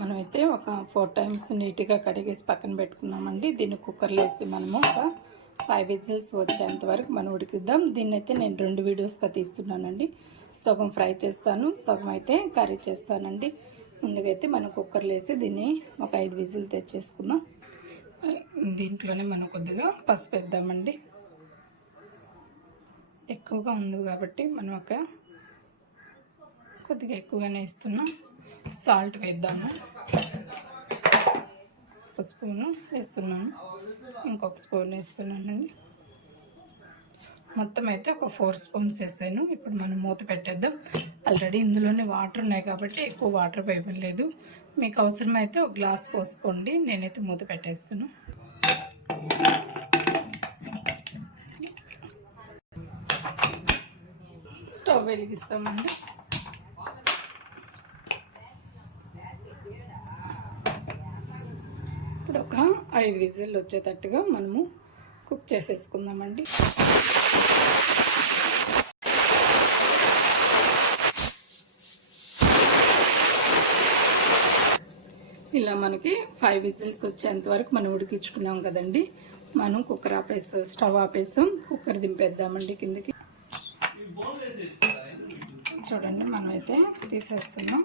మనమైతే ఒక 4 టైమ్స్ నీట్గా కడిగేసి పక్కన పెట్టుకున్నామండి. దీన్ని కుక్కర్లో వేసి మనము ఒక 5 విజిల్స్ వచ్చేంత వరకు మనం ఉడికిద్దాం. దీన్ని అయితే నేను 2 వీడియోస్గా తీస్తున్నానండి. సగం ఫ్రై చేస్తాను, సగం అయితే కర్రీ చేస్తానండి. ముందుగా అయితే మనం కుక్కర్లో వేసి దీన్ని ఒక 5 విజిల్ తెచ్చేసుకుందాం. దీంట్లోనే మనం కొద్దిగా పసుపు వేద్దామండి. ఎక్కువగా ఉంది కాబట్టి మనం కొద్దిగా ఎక్కువగానే వేస్తున్నాం. సాల్ట్ వేద్దాము. ఒక స్పూను వేస్తున్నాను, ఇంకొక స్పూన్ వేస్తున్నానండి. మొత్తం అయితే ఒక 4 స్పూన్స్ వేసాను. ఇప్పుడు మనం మూత పెట్టేద్దాం. ఆల్రెడీ ఇందులోనే వాటర్ ఉన్నాయి కాబట్టి ఎక్కువ వాటర్ వేయలేదు. మీకు అవసరమైతే ఒక గ్లాస్ పోసుకోండి. నేనైతే మూత పెట్టేస్తున్నాను. స్టవ్ వెలిగిస్తామండి. ఇప్పుడు ఒక 5 విజిల్ వచ్చేటట్టుగా మనము కుక్ చేసేసుకుందామండి. ఇలా మనకి 5 విజిల్స్ వచ్చేంత వరకు మనం ఉడికించుకున్నాం కదండి. మనం కుక్కర్ ఆపేస్తాం, స్టవ్ ఆపేస్తాం, కుక్కర్ దింపేద్దామండి కిందకి. చూడండి మనమైతే తీసేస్తున్నాం.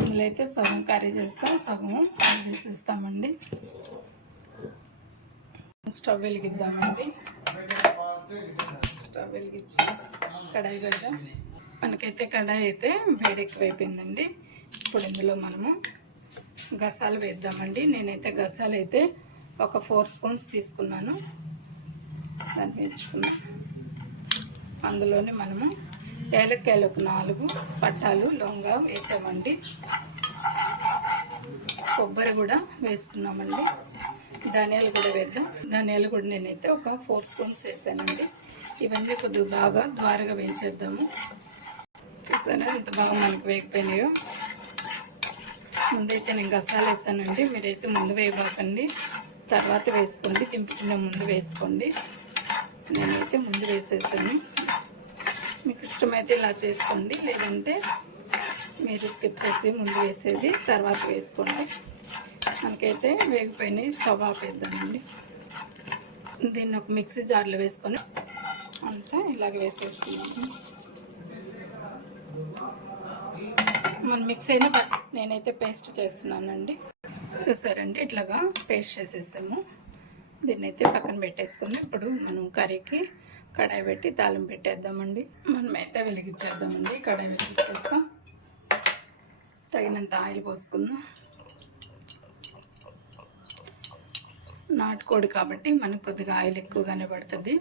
ఇందులో అయితే సగం కర్రీ చేస్తాం, సగం కర్రీ చేసేస్తామండి. స్టవ్ వెలిగిద్దామండి. స్టవ్ వెలిగించి కడాయి పెడదాం. మనకైతే కడాయి అయితే వేడి ఎక్కువైపోయిందండి. ఇప్పుడు ఇందులో మనము గసాలు వేద్దామండి. నేనైతే గసాలు అయితే ఒక 4 స్పూన్స్ తీసుకున్నాను. దాన్ని వేయించుకున్నాం. అందులోనే మనము ఏలక్కాయలు ఒక 4 పట్టాలు లవంగా వేసామండి. కొబ్బరి కూడా వేస్తున్నామండి. ధనియాలు కూడా వేద్దాం. ధనియాలు కూడా నేనైతే ఒక 4 స్పూన్స్ వేసానండి. ఇవన్నీ కొద్దిగా బాగా ద్వారగా వేయించేద్దాము. చూసారా ఎంత బాగా మనకు వేగిపోయినాయో. ముందైతే నేను గసాలు వేసానండి. మీరైతే ముందు వేయబాకండి, తర్వాత వేసుకోండి. దింపుకునే ముందు వేసుకోండి. నేనైతే ముందు వేసేసాను. మీకు ఇష్టమైతే ఇలా చేసుకోండి, లేదంటే మీరు స్కిప్ చేసి ముందు వేసేది తర్వాత వేసుకోండి. మనకైతే వేగిపోయినాయి. స్టవ్ ఆపేద్దామండి. దీన్ని ఒక మిక్సీ జార్లో వేసుకొని అంతా ఇలాగ వేసేసుకున్నాము. మనం మిక్స్ అయిన నేనైతే పేస్ట్ చేస్తున్నానండి. చూసారండి ఇట్లాగా పేస్ట్ చేసేసాము. దీన్ని అయితే పక్కన పెట్టేసుకొని ఇప్పుడు మనం కర్రీకి కడాయి పెట్టి తాలింపు పెట్టేద్దామండి. మనమైతే వెలిగించేద్దామండి. కడాయి వెలిగించేస్తాం. తగినంత ఆయిల్ పోసుకుందాం. నాటుకోడి కాబట్టి మనకు కొద్దిగా ఆయిల్ ఎక్కువగానే పడుతుంది.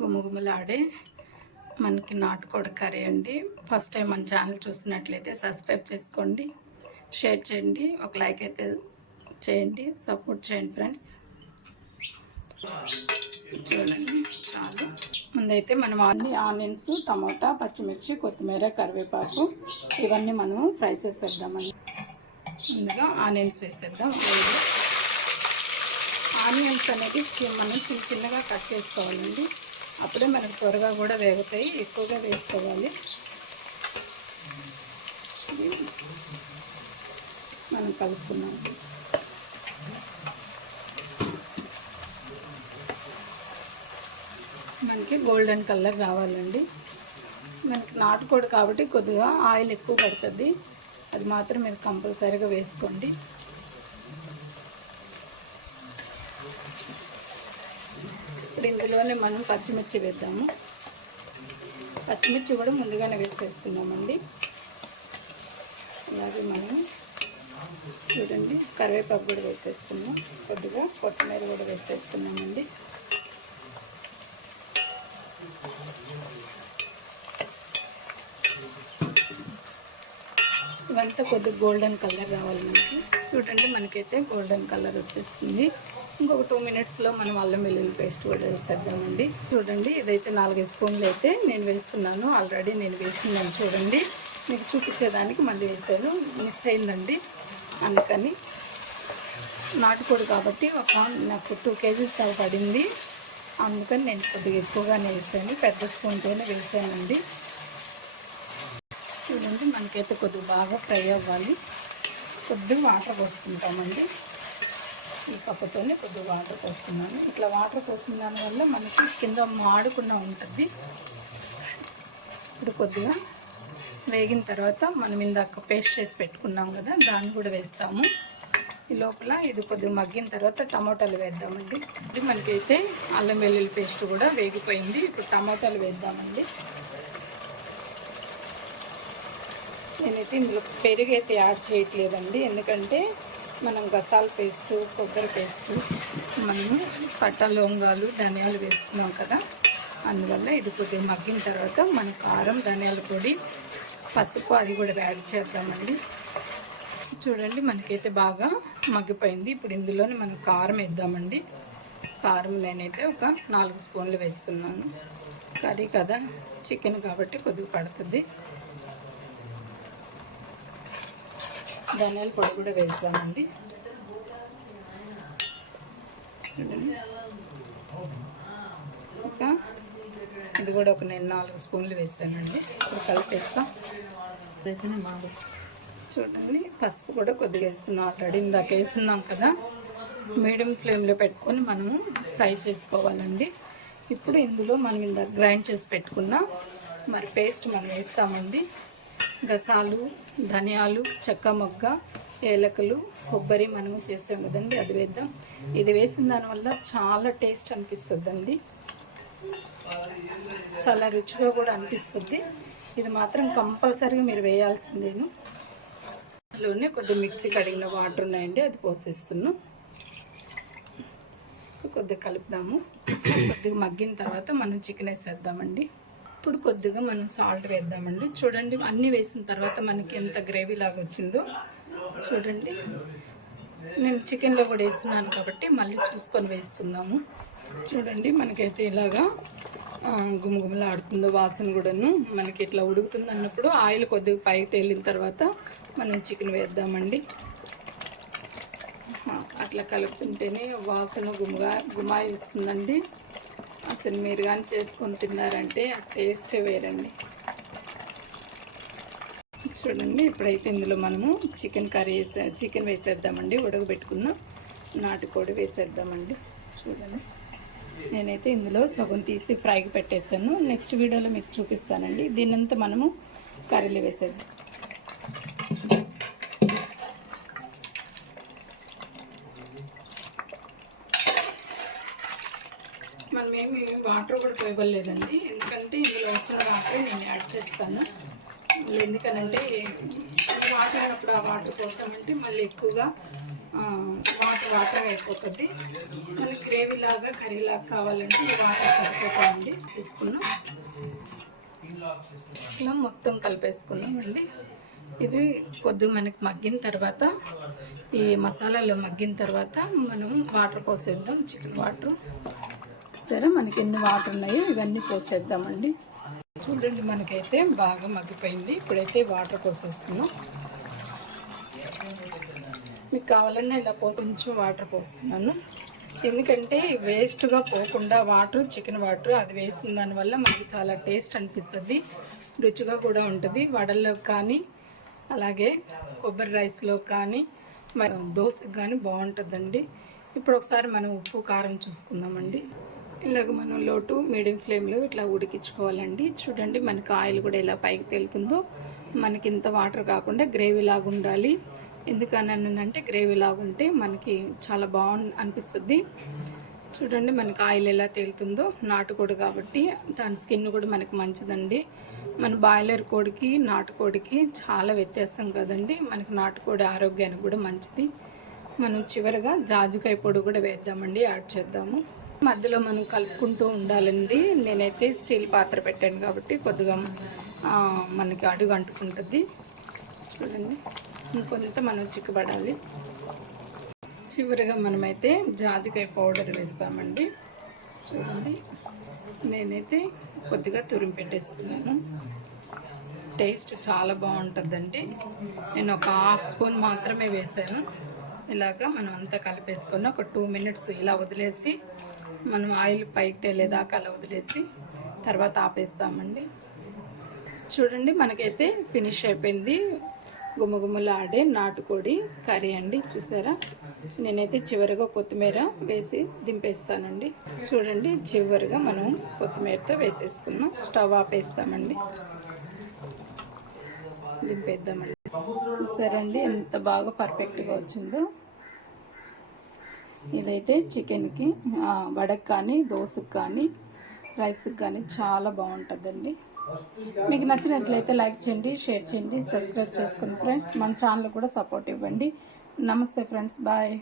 గుమగుమలాడే మనకి నాటుకోడి కర్రీ అండి. ఫస్ట్ టైం మన ఛానల్ చూస్తున్నట్లయితే సబ్స్క్రైబ్ చేసుకోండి, షేర్ చేయండి, ఒక లైక్ అయితే చేయండి, సపోర్ట్ చేయండి ఫ్రెండ్స్. చూడండి చాలు. ముందైతే మనం అన్ని ఆనియన్స్, టమాటా, పచ్చిమిర్చి, కొత్తిమీర, కరివేపాకు ఇవన్నీ మనం ఫ్రై చేసేద్దామండి. ముందుగా ఆనియన్స్ వేసేద్దాం. ఆనియన్స్ అనేది మనం చిన్నగా కట్ చేసుకోవాలండి. అప్పుడే మనకు త్వరగా కూడా వేగుతాయి. ఎక్కువగా వేసుకోవాలి. మనం కలుపుకున్నాం. మనకి గోల్డెన్ కలర్ రావాలండి. మనకి నాటుకోడి కాబట్టి కొద్దిగా ఆయిల్ ఎక్కువ పడుతుంది. అది మాత్రం మీరు కంపల్సరీగా వేసుకోండి. ఇప్పుడు ఇందులోనే మనం పచ్చిమిర్చి వేద్దాము. పచ్చిమిర్చి కూడా ముందుగానే వేసేస్తున్నామండి. అలాగే మనం చూడండి కరివేపాకు కూడా వేసేస్తున్నాం. కొద్దిగా కొత్తిమీర కూడా వేసేస్తున్నామండి. ఇవంతా కొద్దిగా గోల్డెన్ కలర్ రావాలి మనకి. చూడండి మనకైతే గోల్డెన్ కలర్ వచ్చేస్తుంది. ఇంకొక 2 మినిట్స్లో మనం అల్లం వెల్లుల్లి పేస్ట్ కూడా వేసేద్దామండి. చూడండి ఇదైతే 4 స్పూన్లు అయితే నేను వేస్తున్నాను. ఆల్రెడీ నేను వేస్తున్నాను. చూడండి మీకు చూపించేదానికి మళ్ళీ వేసాను, మిస్ అయిందండి. అందుకని నాటుకోడి కాబట్టి నాకు 2 kgs దాకా పడింది. అందుకని నేను కొద్దిగా ఎక్కువగానే వేసాను. పెద్ద స్పూన్తోనే వేసానండి. చూడండి మనకైతే కొద్దిగా బాగా ఫ్రై అవ్వాలి. కొద్దిగా వాటర్ పోసుకుంటామండి. ఈ కప్పుతోనే కొద్దిగా వాటర్ పోస్తున్నాను. ఇట్లా వాటర్ పోసిన దానివల్ల మనకి కింద మాడకుండా ఉంటుంది. ఇప్పుడు కొద్దిగా వేగిన తర్వాత మనం ఇందాక పేస్ట్ చేసి పెట్టుకున్నాం కదా, దాన్ని కూడా వేస్తాము. ఈ లోపల ఇది కొద్దిగా మగ్గిన తర్వాత టమాటాలు వేద్దామండి. ఇది మనకైతే అల్లం వెల్లుల్లి పేస్ట్ కూడా వేగిపోయింది. ఇప్పుడు టమాటాలు వేద్దామండి. నేనైతే ఇందులో పెరుగు అయితే యాడ్ చేయట్లేదండి, ఎందుకంటే మనం గసాల పేస్టు, కొబ్బరి పేస్టు, మనము పట్ట లవంగాలు, ధనియాలు వేస్తున్నాం కదా, అందువల్ల ఇది కొద్దిగా మగ్గిన తర్వాత మన కారం, ధనియాల పొడి, పసుపు అది కూడా యాడ్ చేద్దామండి. చూడండి మనకైతే బాగా మగ్గిపోయింది. ఇప్పుడు ఇందులోనే మనం కారం వేద్దామండి. కారం నేనైతే ఒక 4 స్పూన్లు వేస్తున్నాను. కర్రీ కదా, చికెన్ కాబట్టి కొద్దిగా పడుతుంది. ధనియాల పొడి కూడా వేసామండి. ఇంకా ఇది కూడా నేను 4 స్పూన్లు వేసానండి. ఇప్పుడు కలిపేస్తాం. చూడండి పసుపు కూడా కొద్దిగా వేస్తున్నాం. ఆల్రెడీ ఇందాక వేస్తున్నాం కదా, మీడియం ఫ్లేమ్లో పెట్టుకొని మనము ఫ్రై చేసుకోవాలండి. ఇప్పుడు ఇందులో మనం ఇందాక గ్రైండ్ చేసి పెట్టుకున్న మరి పేస్ట్ మనం వేస్తామండి. గసాలు, ధనియాలు, చెక్క మొగ్గ, ఏలకలు, కొబ్బరి మనము చేసాం కదండి, అది వేద్దాం. ఇది వేసిన దానివల్ల చాలా టేస్ట్ అనిపిస్తుందండి, చాలా రుచిగా కూడా అనిపిస్తుంది. ఇది మాత్రం కంపల్సరీగా మీరు వేయాల్సిందేను. అందులోనే కొద్దిగా మిక్సీ కడిగిన వాటర్ ఉన్నాయండి, అది పోసేస్తున్నాం. కొద్దిగా కలుపుదాము. కొద్దిగా మగ్గిన తర్వాత మనం చికెన్ వేసేద్దామండి. ఇప్పుడు కొద్దిగా మనం సాల్ట్ వేద్దామండి. చూడండి అన్నీ వేసిన తర్వాత మనకి ఎంత గ్రేవీ లాగా వచ్చిందో చూడండి. నేను చికెన్లో కూడా వేస్తున్నాను కాబట్టి మళ్ళీ చూసుకొని వేసుకుందాము. చూడండి మనకైతే ఇలాగా గుమగుమలాడుతుందో వాసన కూడాను. మనకి ఇట్లా ఉడుకుతుంది అన్నప్పుడు ఆయిల్ కొద్దిగా పైకి తేలిన తర్వాత మనం చికెన్ వేద్దామండి. అట్లా కలుపుతుంటేనే వాసన గుమాయి ఇస్తుందండి. అసలు మీరు కానీ చేసుకొని తిన్నారంటే ఆ టేస్టే వేరండి. చూడండి ఇప్పుడైతే ఇందులో మనము చికెన్ వేసేద్దామండి. ఉడకబెట్టుకున్న నాటుకోడి వేసేద్దామండి. చూడండి నేనైతే ఇందులో సగం తీసి ఫ్రైకి పెట్టేసాను. నెక్స్ట్ వీడియోలో మీకు చూపిస్తానండి. దీన్నంతా మనము కర్రీలో వేసేద్దాం. మనమేమి వాటర్ కూడా పోయలేదండి, ఎందుకంటే ఇందులో వచ్చిన వాటర్ నేను యాడ్ చేస్తాను. ఎందుకనంటే వాటర్ ఉన్నప్పుడు ఆ వాటర్ కోసమంటే మళ్ళీ ఎక్కువగా వాటర్ అయిపోతుంది. మనకి గ్రేవీ లాగా కర్రీ లాగా కావాలంటే ఈ వాటర్ సరిపోతాయండి. తీసుకున్నాం, ఇలా మొత్తం కలిపేసుకున్నామండి. ఇది కొద్దిగా మనకి మగ్గిన తర్వాత, ఈ మసాలాలో మగ్గిన తర్వాత మనం వాటర్ పోసేద్దాం. చికెన్ వాటర్ సరే మనకి ఎన్ని వాటర్ ఉన్నాయో ఇవన్నీ పోసేద్దామండి. చూడండి మనకైతే బాగా మగ్గిపోయింది. ఇప్పుడైతే వాటర్ పోసేస్తున్నాం. మీకు కావాలన్నా ఇలా కొంచెం వాటర్ పోస్తున్నాను, ఎందుకంటే వేస్ట్గా పోకుండా వాటర్, చికెన్ వాటర్ అది వేసిన దానివల్ల మనకి చాలా టేస్ట్ అనిపిస్తుంది, రుచిగా కూడా ఉంటుంది. వడల్లో కానీ అలాగే కొబ్బరి రైస్లో కానీ దోశకు కానీ బాగుంటుందండి. ఇప్పుడు ఒకసారి మనం ఉప్పు కారం చూసుకుందామండి. ఇలాగ మనం లో టు మీడియం ఫ్లేమ్లో ఇట్లా ఉడికించుకోవాలండి. చూడండి మనకి ఆయిల్ కూడా ఎలా పైకి తేలుతుందో. మనకి ఇంత వాటర్ కాకుండా గ్రేవీ లాగా ఉండాలి. ఎందుకనంటే గ్రేవీ లాగా ఉంటే మనకి చాలా అనిపిస్తుంది. చూడండి మనకి ఆయిల్ ఎలా తేలుతుందో. నాటుకోడి కాబట్టి దాని స్కిన్ కూడా మనకి మంచిదండి. మన బాయిలర్ కోడికి నాటుకోడికి చాలా వ్యత్యాసం కదండి. మనకి నాటుకోడి ఆరోగ్యానికి కూడా మంచిది. మనం చివరిగా జాజికాయ పొడి కూడా వేద్దామండి, యాడ్ చేద్దాము. మధ్యలో మనం కలుపుకుంటూ ఉండాలండి. నేనైతే స్టీల్ పాత్ర పెట్టాను కాబట్టి కొద్దిగా మనకి అడుగు అంటుకుంటుంది. చూడండి ఇంకొంత మనం చిక్కబడాలి. చివరిగా మనమైతే జాజికాయ పౌడర్ వేస్తామండి. చూడండి నేనైతే కొద్దిగా తురిమి పెట్టేసుకున్నాను. టేస్ట్ చాలా బాగుంటుందండి. నేను ఒక హాఫ్ స్పూన్ మాత్రమే వేసాను. ఇలాగా మనం అంతా కలిపేసుకొని ఒక 2 మినిట్స్ ఇలా వదిలేసి, మనం ఆయిల్ పైకి తేలేదాకా అలా వదిలేసి తర్వాత ఆపేస్తామండి. చూడండి మనకైతే ఫినిష్ అయిపోయింది. గుమ్మగుమ్మలాడే నాటుకోడి కర్రీ అండి. చూసారా, నేనైతే చివరిగా కొత్తిమీర వేసి దింపేస్తానండి. చూడండి, చివరిగా మనం కొత్తిమీరతో వేసేసుకున్నాం. స్టవ్ ఆపేస్తామండి, దింపేద్దామండి. చూసారండి ఎంత బాగా పర్ఫెక్ట్గా వచ్చిందో. ఇదైతే చికెన్కి వడకు కానీ, దోశకు కానీ, రైస్కి కానీ చాలా బాగుంటుందండి. మీకు నచ్చినట్లయితే లైక్ చేయండి, షేర్ చేయండి, సబ్స్క్రైబ్ చేసుకోండి ఫ్రెండ్స్. మన ఛానల్ కూడా సపోర్ట్ ఇవ్వండి. నమస్తే ఫ్రెండ్స్, బాయ్.